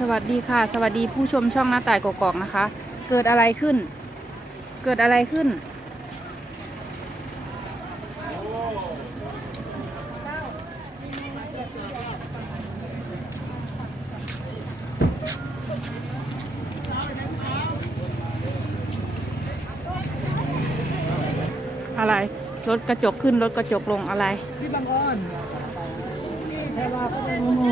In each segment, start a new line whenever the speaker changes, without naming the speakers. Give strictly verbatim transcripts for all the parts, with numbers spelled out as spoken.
วัสดีค่ะสวัสดีผู้ชมช่องหน้าต่ายกอกๆนะคะ เกิดอะไรขึ้น เกิดอะไรขึ้น อะไรรถกระจกขึ้นรถกระจกลงอะไรพี่บางอ้อนโอ้โห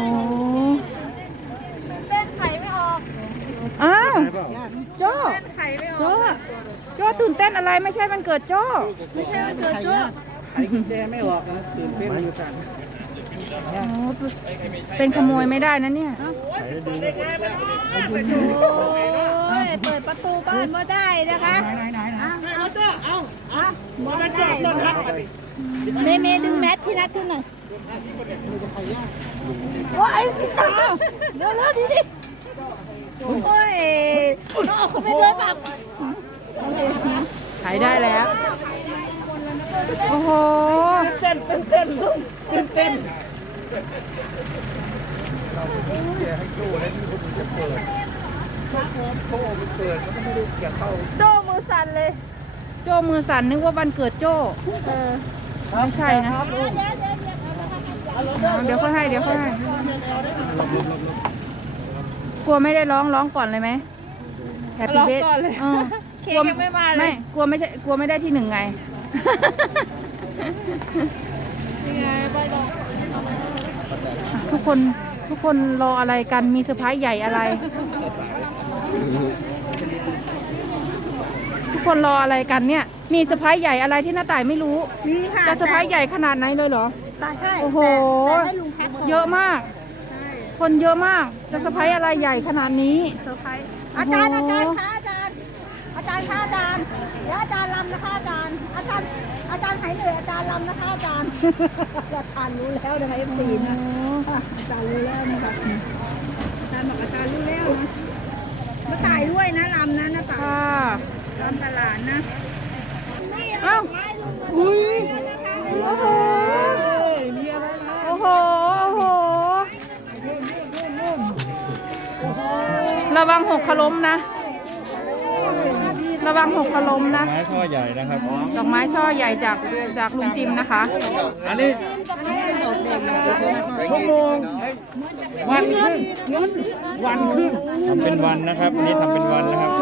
เต้นไข่ไม่ออก
อ้าวโจ้
เต้นไข่ไม่ออก
โจ้โจ้ตื่นเต้นอะไรไม่ใช่มันเกิดโจ้ไม่ใช่มันเกิดโจ้
ไอ้กุญแจไม่ออกนะตื่นเต้นอยู่กัน
โอ้เป็นขโมยไม่ได้นะเนี่ย
โอ้ยเปิดประตูบ้านมาได้นะคะ
ไหนไหนไหน
เอาเจ้าเอาเอามาได้มาได้เมย์เมย์ดึงแมสพี่นัทขึ้นหน่อยโอ้ยพี่ตาเร็วเร็วดิดิโอ้ยไม่เลยแบบ
ขายได้แล้ว โอ้โห
เต้นเต้นเต้นเต้นเต้น
โจ้มือสั่นเลย
โจ้มือสั่นนึกว่าวันเกิดโจ้เออไม่ใช่นะเดี๋ยวค่อยให้เดี๋ยวค่อยให้กลัวไม่ได้ร้องร้องก่อนเลยไหมแฮปปี้
ร้อง
เบ
ก่อนเลย เค้กยังไม่มาเลย
ไม่กลัวไม่ใช่กลัวไม่ได้ที่หนึ่งไง
ยังไงไปลอง
ทุกคนทุกคนรออะไรกันมีเซอร์ไพรส์ใหญ่อะไร ทุกคนรออะไรกันเนี่ย มีเซอร์ไพรส์ใหญ่อะไรที่หน้าต่ายไม่รู้
มีค่ะ
จะเซอร์ไพรส์ใหญ่ขนาดไหนเลยเหรอ
ตาใช่
โอ้โห
แต่ให้ลุงแพ็ค
เยอะมาก คนเยอะมาก จะเซอร์ไพรส์อะไรใหญ่ขนาดนี้
เซอร์ไพรส์อาจารย์อาจารย์คะอาจารย์อาจารย์คะอาจารย์เดี๋ยวอาจารย์รำนะคะอาจารย์อาจารย์อาจารย์หายเหนื่อยอาจารย์รำนะคะอาจารย์อาจารย์รู้แล้วนะคะเอฟซีนะอาจารย์รู้แล้วนะคะอาจารย์บอกอาจารย์รู้แล้วนะมาตายด้วยนะรำนะนะตาย
ค่ะ
รำตลาดนะ
เอ้าอุ้ยโอ้โหโอ้โหโอ้โหระวังหกขล้มนะ ระวังหกขล้มนะ
ไม้ช่อใหญ่นะครับ
ดอกไม้ช่อใหญ่จากจากลุงจิมนะคะ
อันนี้ชั่วโมงวันครึ่งวันครึ่งทำเป็นวันนะครับอันนี้ทำเป็นวันนะครับ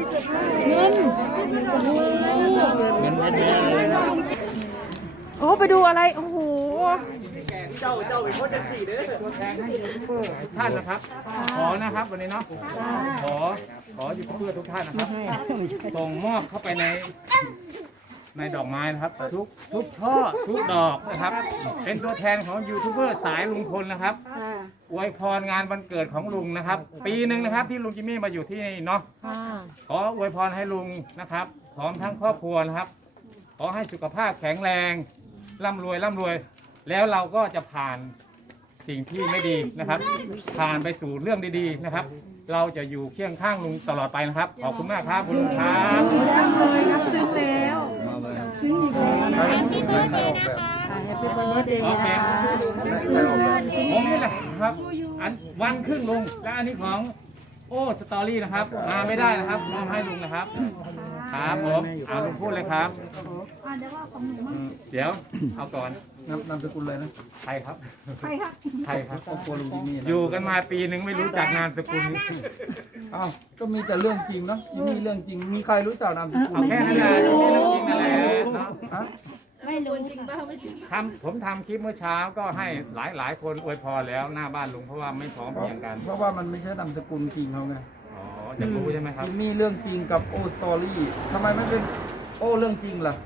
เงินเยอะๆเลยนะ
โอ้ไปดูอะไร โอ้โห
เจ้าเจ้าเป็นคนจะสี่เด้อตัวแทนให้ยูทูบเบอร์ทุกท่านนะครับ ขอนะครับวันนี้เนาะขอขอยูทูบเบอร์ทุกท่านนะครับส่งมอบเข้าไปในในดอกไม้นะครับทุกทุกช่อทุกดอกนะครับ เป็นตัวแทนของยูทูบเบอร์สายลุงพลนะครับอวยพรงานวันเกิดของลุงนะครับ ปีหนึ่งนะครับที่ลุงจิมมี่มาอยู่ที่นี่เนาะขออวยพรให้ลุงนะครับพร้อมทั้งครอบครัวนะครับขอให้สุขภาพแข็งแรงร่ำรวยร่ำรวยแล้วเราก็จะผ่านสิ่งที่ไม่ดีนะครับ ผ่านไปสู่เรื่องดีๆนะครับ เราจะอยู่เคียงข้างลุงตลอดไปนะครับขอบคุณมากครับคุณลุงครับ
ซึ้งเลยครับซึ้งแล้วซึ้งอีกแล้ว
แฮปปี้เบิร์ดเดย์นะคะ
แฮปปี้เบิร์ดเดย์
โอเค
นะคะ
ผมนี่แหละครับอันวันครึ่งลุงและอันนี้ของโอ้สตอรี่นะครับมาไม่ได้นะครับมอบให้ลุงนะครับครับผมเอาลุงพูดเลยครับอืมเดี๋ยวเอาก่อน
นามนามสกุลเลยนะ
ใครครับ
ใครครับ
ใครครับ
ครอบครัวลุงจิมมี่นะ
อยู่กันมาปีหนึ่งไม่รู้จักนามสกุล
อ้าวก็มีแต่เรื่องจริงเนาะจิมมี่เรื่องจริง มีใครรู้จักนามสกุล
เอาแค่นั้นแหละนี่เรื่องจริงนั่นแหละเนาะ
ฮะ
ไม่รู้จริงเปล่าไม่จริง
ทำผมทำคลิปเมื่อเช้าก็ให้หลายหลายคนอวยพรแล้วหน้าบ้านลุงเพราะว่าไม่พร้อมเพรียงกัน
เพราะว่ามันไม่ใช่นามสกุลจริงเขาไง
อ๋ออยากรู้ใช่ไหมครับ
จิมมี่เรื่องจริงกับโอสตอรี่ทำไมไม่เป็นโอเรื่องจริงล่ะ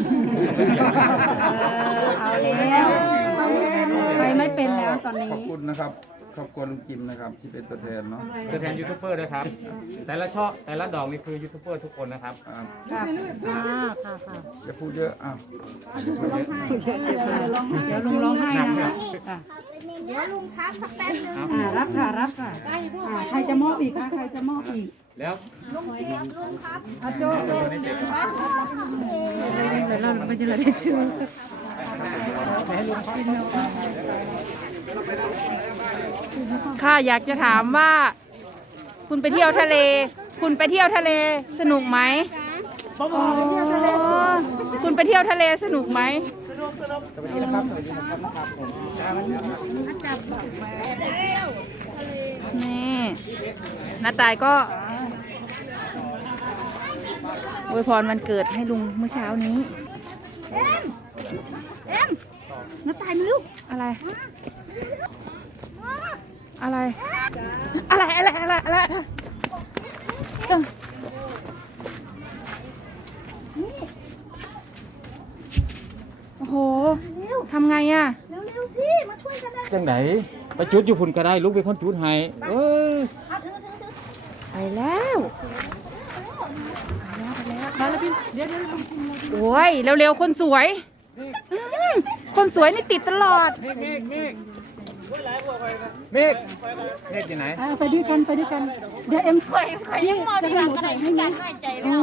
เอาแล้วไปไม่เป็นแล้วตอนนี้
ขอบคุณนะครับขอบคุณลุงจิมนะครับที่เป็นตัวแทนเนาะ
ตัวแทนยูทูบเบอร์ด้วยครับ แต่ละช่อแต่ละดอกนี่คือยูทูบเบอร์ทุกคนนะครับ
อ่า
ครับอ่าค่ะค่ะ
อย่าพูดเยอะอ้าว
เดี๋ยวลุงร้องไห้
หนัก
นะ
ไหม
คะ
ครับ
เดี๋ยวลุงพักสักแป๊บนึง
อ่ารับค่ะรับค่ะอ่าใครจะมอบอีกคะใครจะมอบอีก
แล้ว
ลุงเทียบลุงครับ
อาโจ้เดี๋ยวเราไปจะเลยชื่อค่ะอยากจะถามว่าคุณไปเที่ยวทะเล คุณไปเที่ยวทะเลสนุกไหมอ๋อคุณไปเที่ยวทะเลสนุกไหมนี่น้าตายก็อวยพรวันเกิดให้ลุงเมื่อเช้านี้
เอ็มเอ็มมาตายมาลูก
อะไร อะไร อะไร อะไร อะไร อะไรเอ้าโอ้โห ทำไงอ่ะ
เร็วๆสิมาช่วยกันนะ
จังไหนไปจุดอยู่พุ่นก็ได้ลูกเป็นคนจุดให้เอ้ย
เอาถือถือถือ
ไปแล้วมาแล้วพี่เดี๋ยวโอ้ย เร็วๆ คนสวยอืมคนสวยนี่ติดตลอด
เมฆเมฆเมฆเมฆเมฆอยู่ไหน
ไปด้วยกัน ไปด้วยกัน เดี๋ยวเอ็มไป
ใครยังมองดีหลังก็ได้ไม่การไม่ใจแล้ว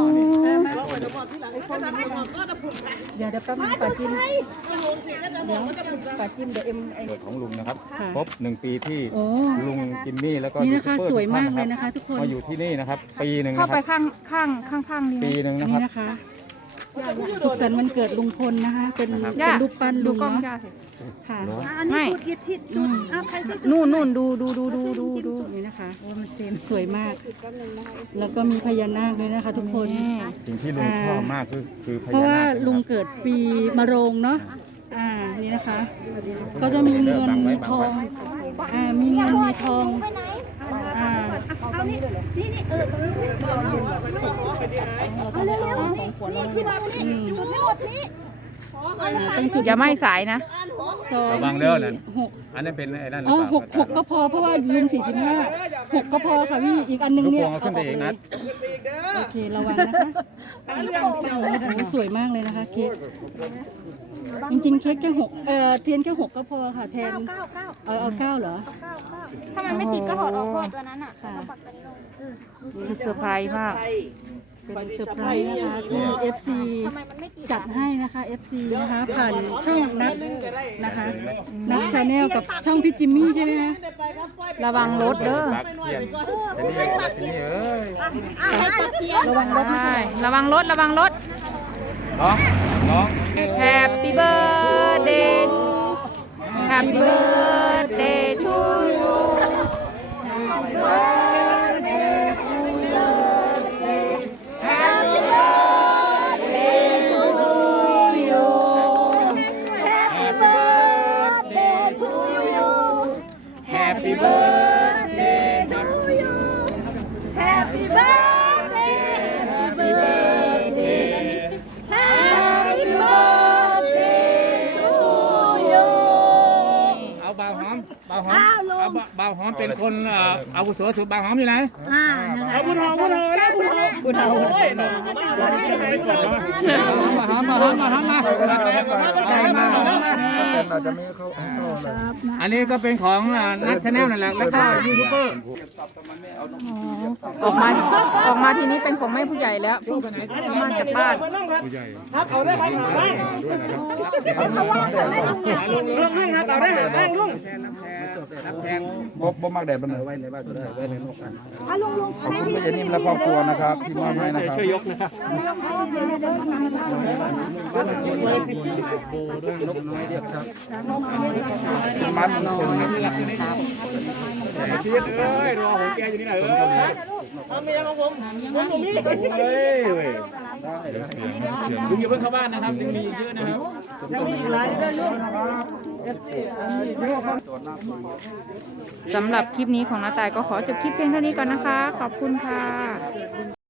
เดี๋ยวเดี๋ยวแป๊บนึงปาจิ้มเดี๋ยวปาจิ้มเดี๋ยวเอ็มไอ้
เกิดของลุงนะครับครบหนึ่งปีที่
โอ้
ลุงจิมมี่แล้วก็
นี่นะคะ
ยูทูบเบอร์
สวยมากเลย
ทุ
นะคะทุกคน
มาอยู่ที่นี่นะครับ ปีหนึ่ง
เข้า
นะค
ไป
รับ
ข้างข้างข้างข้างๆ
ปี
นี่
หนึ่งนะค
นี่
รับ
นะคะสุขสันต์วันเกิดลุงพลนะคะ เป็น
นะครับ
เป็นรูปปั้น
ดู
ลุง
กล้อง
เนาะ
จ้าสิ
ค่ะ
อันนี้จุดทิศทิศจุดอ่ะใครจุด
นู่นนู่นดูดูดูดูดูดูนี่นะคะโอ้มันเต็มสวยมาก แล้วก็มีพญานาคด้วยนะคะ ทุกคน
สิ่งที่ลุงชอบมากคือคือพ
เพราะ
ญา
ว่า
นาคนะครับ
ลุงเกิดปีมะโรงเนาะอ่านี่นะคะ ก็จะมีเงินมีทองอ่ามีเงินมีทอง
ไปไหน
อ่า
เอานี่นี่นี่เออตรงนี้เอาเร็วๆนี่นี่ที่มานี่จุดให้หมดนี่
ต้องจุดอย่าไหม้สายนะสอง
ระวังเด้อนะ
สี่หก
อันนั้นเป็นไอ้นั่นหรื
อ๋อ
อเปล่า
หกหกก็พอเพราะว่าลุงสี่สิบห้าหกก็พอค่ะพี่อีกอันนึง
ลูก
เนี่ย
โป่งเอาขึ้นไปอีกนัด
โอเคระวังนะคะโอ้สวยมากเลยนะคะเค้กจริงๆเค้กแค่หกเอ่อเทียนแค่หกก็พอค่ะแทน
เก้าเก้า
เอาเอาเก้าเหรอ
เก้าเก้า
ถ้ามันไม่ติดก็ถอดออกก่อนตัวนั้นอ่ะ
ค่ะ
แล้วก็ปักตัวนี้ลง
เซอร์ไพรส์มากเป็นเซอร์ไพรส์นะคะที่ เอฟ ซี
ทำไมมันไม่ติด
จัดให้นะคะ เอฟ ซี นะคะผ่านช่องนัดนะคะนัดชาแนลกับช่องพี่จิมมี่ใช่ไหมคะระวังรถเด้อ
ปักเทียนแต่นี่แต่นี่เอ้ย
ให้ปักเทียน
ระวังรถใช่ระวังรถระวังรถ
น้องน้อง
Happy birthday Happy birthday to you Happy birthday Happy birthday to you
Happy birthday to you
Happy birthday
to you Happy birthday Happy birthday Happy birthday to you
เอาบ่าวหอมบ่าวหอมเอาบ่าวหอมเป็นคนเอ่ออาวุโสสุดบ่าวหอมอยู่ไหน
อ่านะคะ
คุณหอมคุณหอมแล้วคุณหอมคุณหอมโอ้ยบ่าวหอมบ่าวหอมบ่าวหอมมาได้มา
อาจจะไม่เข้าเข้าเลย
อันนี้ก็เป็นของนัทชาแนลนั่นแหละแล้วก็ยูทูบเบอร์
ออกมาออกมาทีนี้เป็นของแม่ผู้ใหญ่แล้วเพิ่งมาจากบ้าน
ผู้ใหญ่
ลุงลุงครับเอาได้หาบ้างลุงบ่บ่มักแดดมันไว้ในบ้านก็ได้ไว้ในนอกกันขอบคุณพี่เจนิ่มและครอบครัวนะครับที่มอบให้นะครับช่วยยกนะครับมันมงคลนะครับ
ชีวิตเอ้ยรอของแกอยู่นี่ไหนเอ้ยทำยังของผมผมผมนี่เฮ้ยเว้ยลุงอย่าเพิ่งเข้าบ้านนะครับยังมีเยอะนะครับยังมีอีกหลายเรื่อง
สำหรับคลิปนี้ของน้าตายก็ขอจบคลิปเพียงเท่านี้ก่อนนะคะ ขอบคุณค่ะ